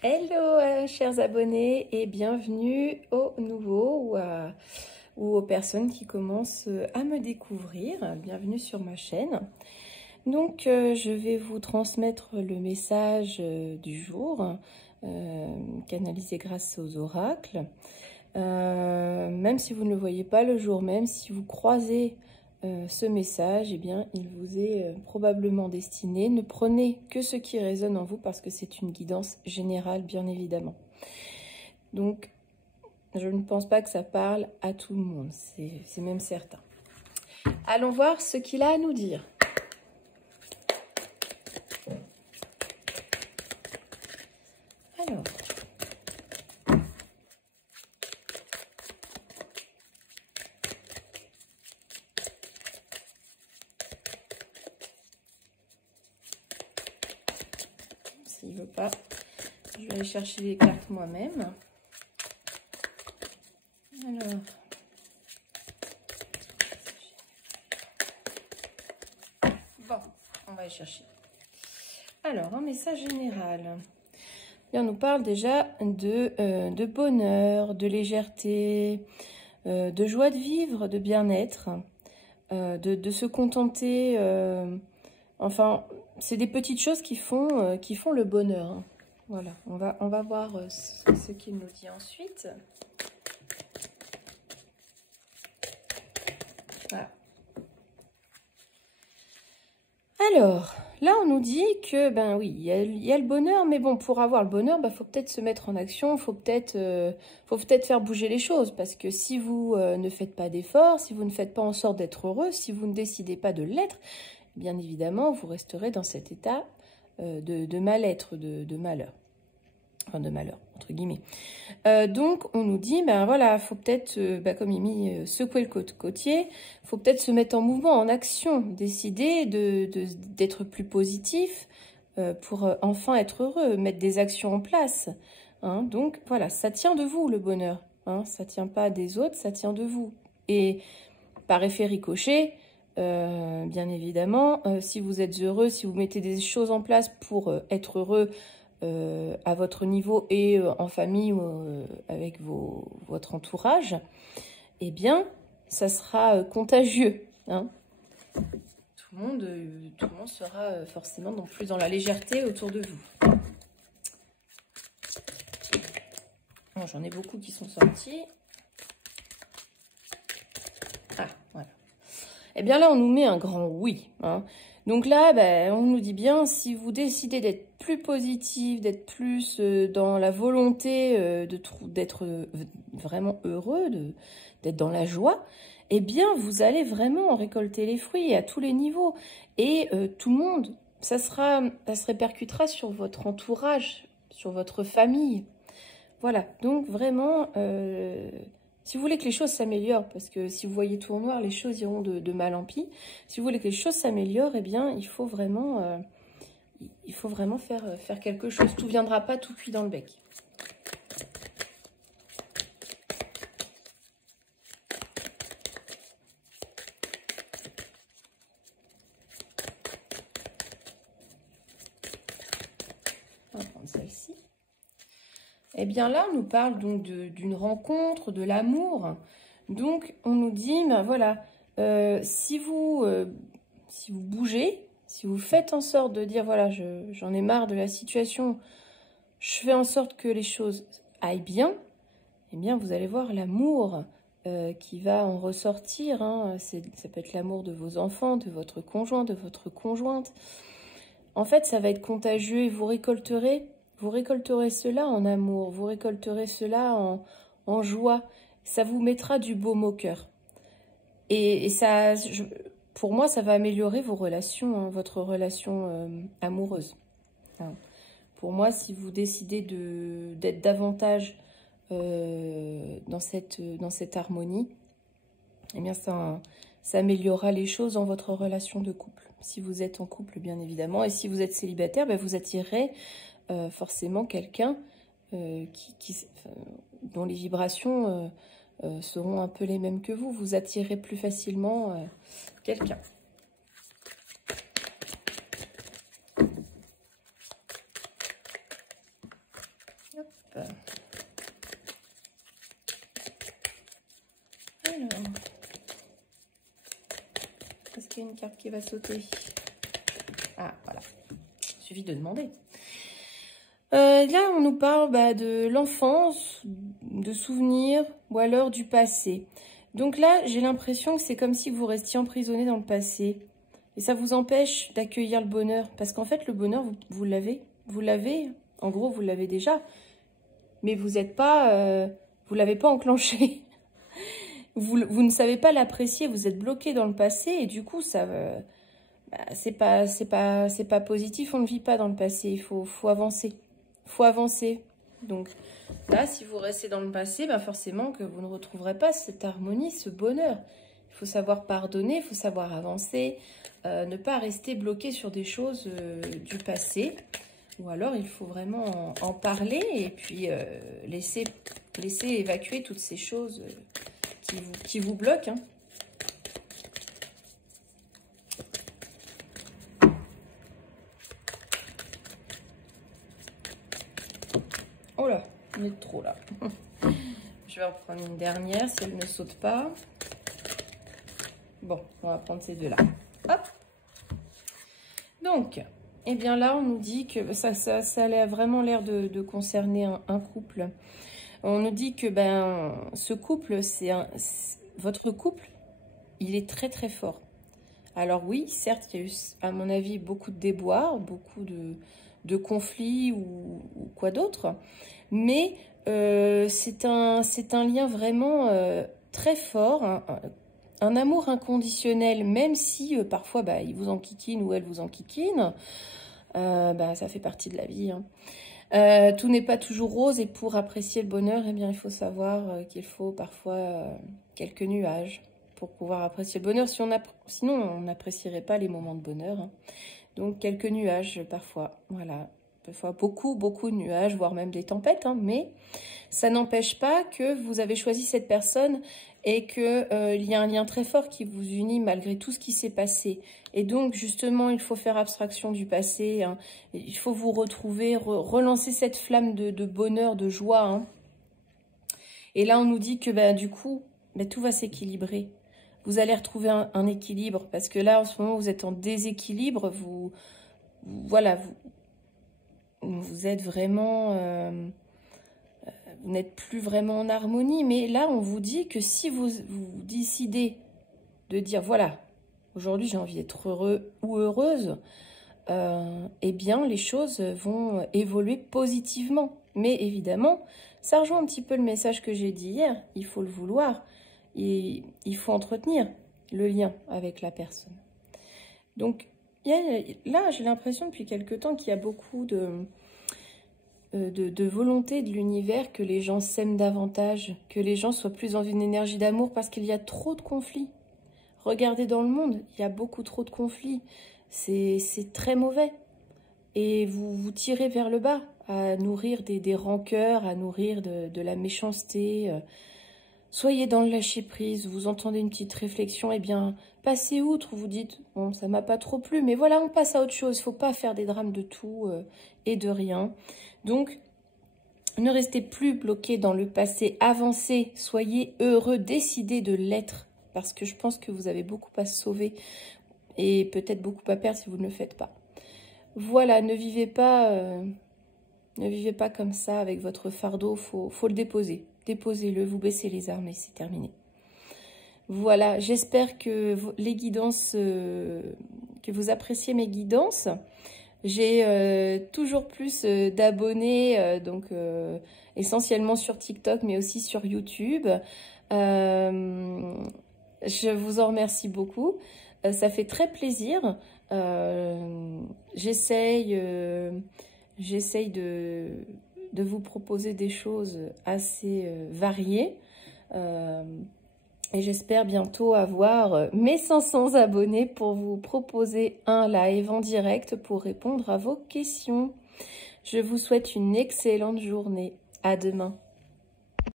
Hello chers abonnés et bienvenue aux nouveaux ou aux personnes qui commencent à me découvrir. Bienvenue sur ma chaîne. Donc je vais vous transmettre le message du jour, canalisé grâce aux oracles. Même si vous ne le voyez pas le jour même, si vous croisez ce message, eh bien, il vous est probablement destiné. Ne prenez que ce qui résonne en vous parce que c'est une guidance générale, bien évidemment. Donc, je ne pense pas que ça parle à tout le monde, c'est même certain. Allons voir ce qu'il a à nous dire. Alors, s'il ne veut pas, je vais aller chercher les cartes moi-même. Alors, bon, on va aller chercher. Alors, un message général. Et on nous parle déjà de bonheur, de légèreté, de joie de vivre, de bien-être, de se contenter. Enfin, c'est des petites choses qui font le bonheur. Hein. Voilà, on va voir ce qu'il nous dit ensuite. Voilà. Alors, là, on nous dit que, ben oui, il y a le bonheur, mais bon, pour avoir le bonheur, faut peut-être se mettre en action, faut peut-être faire bouger les choses, parce que si vous ne faites pas d'efforts, si vous ne faites pas en sorte d'être heureux, si vous ne décidez pas de l'être, bien évidemment, vous resterez dans cet état de mal-être, de malheur. Enfin, de malheur, entre guillemets. Donc, on nous dit, ben voilà, faut peut-être, comme Mimi, secouer le côtier, faut peut-être se mettre en mouvement, en action, décider d'être plus positif pour enfin être heureux, mettre des actions en place. Hein. Donc, voilà, ça tient de vous, le bonheur. Hein. Ça tient pas des autres, ça tient de vous. Et par effet ricochet, bien évidemment, si vous êtes heureux, si vous mettez des choses en place pour être heureux, à votre niveau et en famille ou avec votre entourage, eh bien, ça sera contagieux. Hein. Tout le monde sera forcément plus dans la légèreté autour de vous. Bon, j'en ai beaucoup qui sont sortis. Ah, voilà. Eh bien là, on nous met un grand oui. Hein. Donc là, on nous dit bien, si vous décidez d'être plus positif, d'être plus dans la volonté d'être vraiment heureux, d'être dans la joie, eh bien, vous allez vraiment récolter les fruits à tous les niveaux. Et tout le monde, ça se répercutera sur votre entourage, sur votre famille. Voilà, donc vraiment... si vous voulez que les choses s'améliorent, parce que si vous voyez tout en noir, les choses iront de mal en pis. Si vous voulez que les choses s'améliorent, eh bien, il faut vraiment faire quelque chose. Tout ne viendra pas tout cuit dans le bec. On va prendre celle-ci. Eh bien là, on nous parle donc d'une rencontre, de l'amour. Donc, on nous dit, ben voilà, si vous bougez, si vous faites en sorte de dire, voilà, j'en ai marre de la situation, je fais en sorte que les choses aillent bien, eh bien, vous allez voir l'amour qui va en ressortir. Hein. Ça peut être l'amour de vos enfants, de votre conjoint, de votre conjointe. En fait, ça va être contagieux et vous récolterez cela en amour, vous récolterez cela en joie. Ça vous mettra du baume au cœur. Et ça, pour moi, ça va améliorer vos relations, hein, votre relation amoureuse. Hein. Pour moi, si vous décidez d'être davantage dans cette harmonie, eh bien, ça améliorera les choses dans votre relation de couple. Si vous êtes en couple, bien évidemment. Et si vous êtes célibataire, vous attirez forcément quelqu'un dont les vibrations seront un peu les mêmes que vous. Vous attirez plus facilement quelqu'un. Hop. Alors, est-ce qu'il y a une carte qui va sauter? Ah, voilà. Il suffit de demander. Là, on nous parle de l'enfance, de souvenirs ou alors du passé. Donc là, j'ai l'impression que c'est comme si vous restiez emprisonné dans le passé. Et ça vous empêche d'accueillir le bonheur. Parce qu'en fait, le bonheur, vous l'avez. Vous l'avez. En gros, vous l'avez déjà. Mais vous n'êtes pas... vous l'avez pas enclenché. Vous ne savez pas l'apprécier. Vous êtes bloqué dans le passé. Et du coup, ça... c'est pas positif. On ne vit pas dans le passé. Il faut avancer. Faut avancer. Donc là, si vous restez dans le passé, forcément que vous ne retrouverez pas cette harmonie, ce bonheur. Il faut savoir pardonner, il faut savoir avancer, ne pas rester bloqué sur des choses du passé. Ou alors, il faut vraiment en parler et puis laisser évacuer toutes ces choses qui vous bloquent. Hein. Oh là, on est trop là. Je vais en prendre une dernière si elle ne saute pas. Bon, on va prendre ces deux-là. Hop. Donc, eh bien là, on nous dit que ça a vraiment l'air de concerner un couple. On nous dit que ce couple, votre couple, il est très très fort. Alors oui, certes, il y a eu, à mon avis, beaucoup de déboires, beaucoup de conflits ou quoi d'autre. Mais c'est un lien vraiment très fort, un amour inconditionnel, même si parfois il vous enquiquine ou elle vous enquiquine. Ça fait partie de la vie. Hein. Tout n'est pas toujours rose et pour apprécier le bonheur, eh bien, il faut savoir qu'il faut parfois quelques nuages pour pouvoir apprécier le bonheur. Sinon, on n'apprécierait pas les moments de bonheur. Hein. Donc, quelques nuages parfois, voilà. Parfois, beaucoup de nuages, voire même des tempêtes. Hein, mais ça n'empêche pas que vous avez choisi cette personne et qu'il y a un lien très fort qui vous unit malgré tout ce qui s'est passé. Et donc, justement, il faut faire abstraction du passé. Hein. Il faut vous retrouver, relancer cette flamme de bonheur, de joie. Hein. Et là, on nous dit que du coup, tout va s'équilibrer. Vous allez retrouver un équilibre parce que là, en ce moment, vous êtes en déséquilibre. Vous êtes vraiment... vous n'êtes plus vraiment en harmonie. Mais là, on vous dit que si vous décidez de dire, voilà, aujourd'hui, j'ai envie d'être heureux ou heureuse, eh bien, les choses vont évoluer positivement. Mais évidemment, ça rejoint un petit peu le message que j'ai dit hier. Il faut le vouloir. Et il faut entretenir le lien avec la personne. Donc, là, j'ai l'impression depuis quelque temps qu'il y a beaucoup de volonté de l'univers que les gens s'aiment davantage, que les gens soient plus dans une énergie d'amour parce qu'il y a trop de conflits. Regardez dans le monde, il y a beaucoup trop de conflits. C'est très mauvais. Et vous tirez vers le bas, à nourrir des rancœurs, à nourrir de la méchanceté. Soyez dans le lâcher-prise, vous entendez une petite réflexion, eh bien, passez outre, vous dites, bon, ça m'a pas trop plu, mais voilà, on passe à autre chose. Il ne faut pas faire des drames de tout et de rien. Donc, ne restez plus bloqué dans le passé, avancez, soyez heureux, décidez de l'être, parce que je pense que vous avez beaucoup à sauver et peut-être beaucoup à perdre si vous ne le faites pas. Voilà, ne vivez pas comme ça avec votre fardeau, faut le déposer. Déposez-le, vous baissez les armes et c'est terminé. Voilà, j'espère que les guidances, que vous appréciez mes guidances. J'ai toujours plus d'abonnés, donc essentiellement sur TikTok, mais aussi sur YouTube. Je vous en remercie beaucoup. Ça fait très plaisir. J'essaye de vous proposer des choses assez variées. Et j'espère bientôt avoir mes 500 abonnés pour vous proposer un live en direct pour répondre à vos questions. Je vous souhaite une excellente journée. À demain.